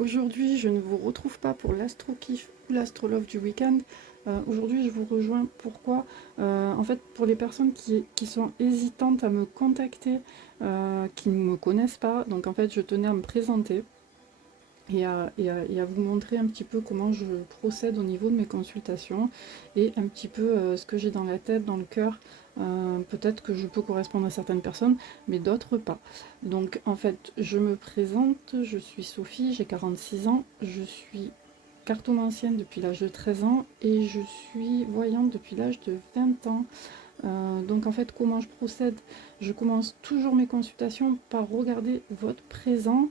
Aujourd'hui, je ne vous retrouve pas pour l'astro-kiff ou l'astro-love du week-end. Aujourd'hui, je vous rejoins. Pourquoi? En fait, pour les personnes qui sont hésitantes à me contacter, qui ne me connaissent pas, donc en fait, je tenais à me présenter et à vous montrer un petit peu comment je procède au niveau de mes consultations et un petit peu ce que j'ai dans la tête, dans le cœur. Peut-être que je peux correspondre à certaines personnes, mais d'autres pas. Donc en fait, je me présente, je suis Sophie, j'ai 46 ans, je suis cartomancienne depuis l'âge de 13 ans et je suis voyante depuis l'âge de 20 ans. Donc en fait, comment je procède? Je commence toujours mes consultations par regarder votre présent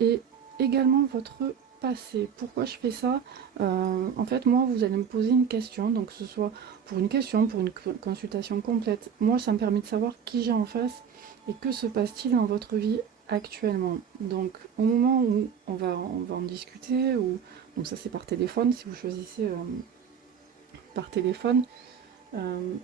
et également votre passé. Pourquoi je fais ça? En fait, moi, vous allez me poser une question, donc que ce soit pour une question, pour une consultation complète. Moi, ça me permet de savoir qui j'ai en face et que se passe-t-il dans votre vie actuellement. Donc, au moment où on va en discuter, ou donc ça c'est par téléphone, si vous choisissez par téléphone, euh,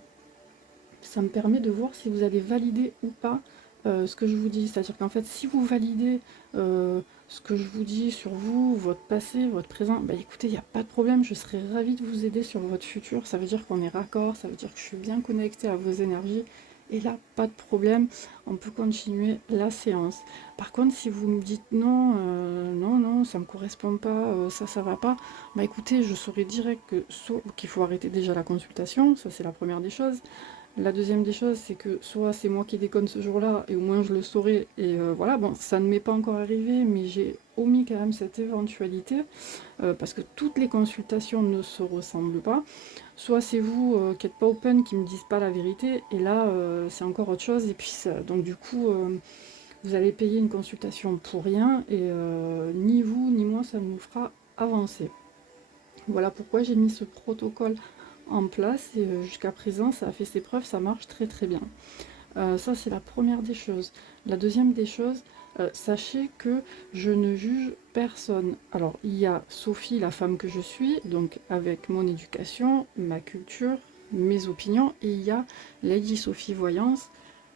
ça me permet de voir si vous allez valider ou pas ce que je vous dis. C'est-à-dire qu'en fait, si vous validez ce que je vous dis sur vous, votre passé, votre présent, bah écoutez, il n'y a pas de problème, je serai ravie de vous aider sur votre futur. Ça veut dire qu'on est raccord, ça veut dire que je suis bien connectée à vos énergies. Et là, pas de problème, on peut continuer la séance. Par contre, si vous me dites non, non, non, ça me correspond pas, ça va pas, bah écoutez, je saurai direct que soit qu'il faut arrêter déjà la consultation, ça c'est la première des choses. La deuxième des choses, c'est que soit c'est moi qui déconne ce jour-là, et au moins je le saurai, et voilà, bon, ça ne m'est pas encore arrivé, mais j'ai omis quand même cette éventualité, parce que toutes les consultations ne se ressemblent pas. Soit c'est vous qui n'êtes pas open, qui ne me disent pas la vérité, et là, c'est encore autre chose, et puis donc du coup, vous allez payer une consultation pour rien, et ni vous, ni moi, ça nous fera avancer. Voilà pourquoi j'ai mis ce protocole en place et jusqu'à présent ça a fait ses preuves, ça marche très très bien. Ça c'est la première des choses. La deuxième des choses, sachez que je ne juge personne. Alors il y a Sophie, la femme que je suis, donc avec mon éducation, ma culture, mes opinions, et il y a Lady Sophie Voyance,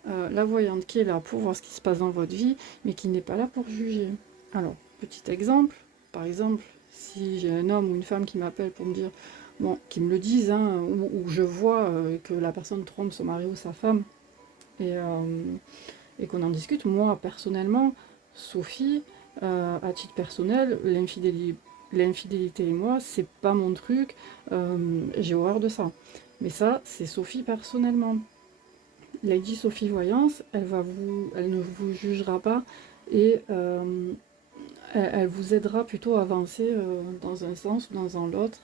la voyante qui est là pour voir ce qui se passe dans votre vie, mais qui n'est pas là pour juger. Alors, petit exemple, par exemple, si j'ai un homme ou une femme qui m'appelle pour me dire, bon, qui me le disent, hein, ou je vois que la personne trompe son mari ou sa femme, et, qu'on en discute, moi, personnellement, Sophie, à titre personnel, l'infidélité et moi, c'est pas mon truc, j'ai horreur de ça. Mais ça, c'est Sophie personnellement. Lady Sophie Voyance, elle ne vous jugera pas et elle vous aidera plutôt à avancer dans un sens ou dans un l'autre.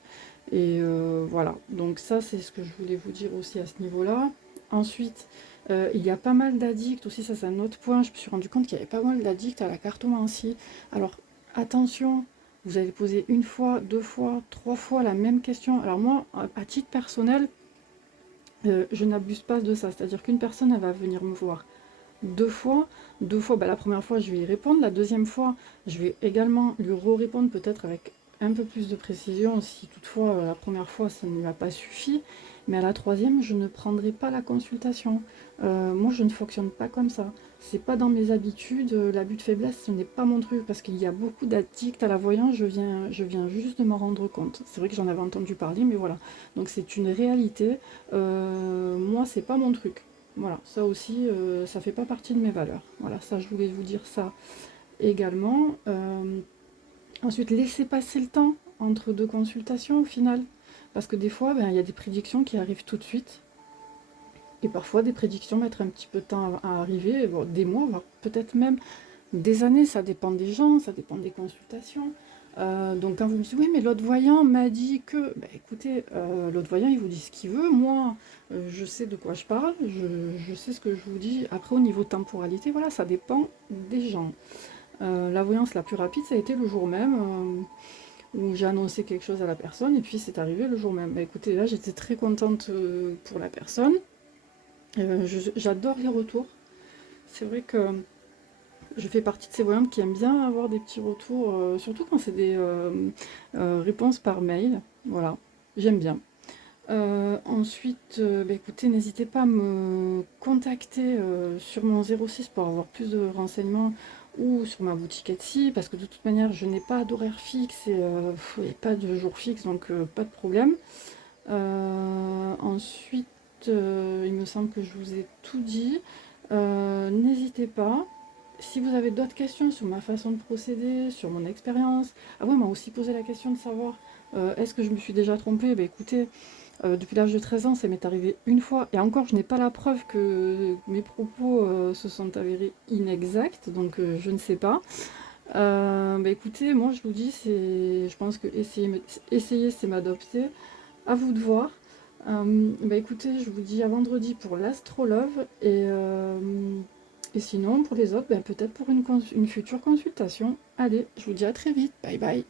Et voilà, donc ça c'est ce que je voulais vous dire aussi à ce niveau-là. Ensuite, il y a pas mal d'addicts aussi, ça c'est un autre point. Je me suis rendu compte qu'il y avait pas mal d'addicts à la cartomancie. Alors attention, vous allez poser une fois, deux fois, trois fois la même question. Alors moi, à titre personnel, je n'abuse pas de ça, c'est-à-dire qu'une personne, elle va venir me voir deux fois, bah, la première fois, je vais y répondre, la deuxième fois, je vais également lui répondre peut-être avec un peu plus de précision, si toutefois la première fois, ça ne lui a pas suffi, mais à la troisième, je ne prendrai pas la consultation. Moi, je ne fonctionne pas comme ça. C'est pas dans mes habitudes, l'abus de faiblesse, ce n'est pas mon truc, parce qu'il y a beaucoup d'addicts à la voyance, je viens juste de m'en rendre compte. C'est vrai que j'en avais entendu parler, mais voilà. Donc c'est une réalité. Moi, c'est pas mon truc. Voilà, ça aussi, ça fait pas partie de mes valeurs. Voilà, ça, je voulais vous dire ça également. Ensuite, laissez passer le temps entre deux consultations au final. Parce que des fois, ben, il y a des prédictions qui arrivent tout de suite. Et parfois, des prédictions mettent un petit peu de temps à arriver, bon, des mois, voire peut-être même des années. Ça dépend des gens, ça dépend des consultations. Donc quand vous me dites oui mais l'autre voyant m'a dit que, bah, écoutez, l'autre voyant il vous dit ce qu'il veut, moi je sais de quoi je parle, je sais ce que je vous dis. Après au niveau temporalité, voilà, ça dépend des gens. La voyance la plus rapide ça a été le jour même, où j'ai annoncé quelque chose à la personne et puis c'est arrivé le jour même. Bah, écoutez, là j'étais très contente pour la personne. J'adore les retours. C'est vrai que je fais partie de ces voyantes qui aiment bien avoir des petits retours, surtout quand c'est des réponses par mail. Voilà, j'aime bien. Ensuite, bah, écoutez, n'hésitez pas à me contacter sur mon 06 pour avoir plus de renseignements ou sur ma boutique Etsy, parce que de toute manière, je n'ai pas d'horaire fixe et pas de jour fixe, donc pas de problème. Ensuite, il me semble que je vous ai tout dit. N'hésitez pas. Si vous avez d'autres questions sur ma façon de procéder, sur mon expérience, ah ouais, on m'a aussi posé la question de savoir est-ce que je me suis déjà trompée. Bah écoutez, depuis l'âge de 13 ans, ça m'est arrivé une fois, et encore, je n'ai pas la preuve que mes propos se sont avérés inexacts, donc je ne sais pas. Bah écoutez, moi je vous dis, je pense que essayer c'est m'adopter. À vous de voir. Bah écoutez, je vous dis à vendredi pour l'Astrolove et sinon pour les autres, bah, peut-être pour une future consultation. Allez, je vous dis à très vite. Bye bye.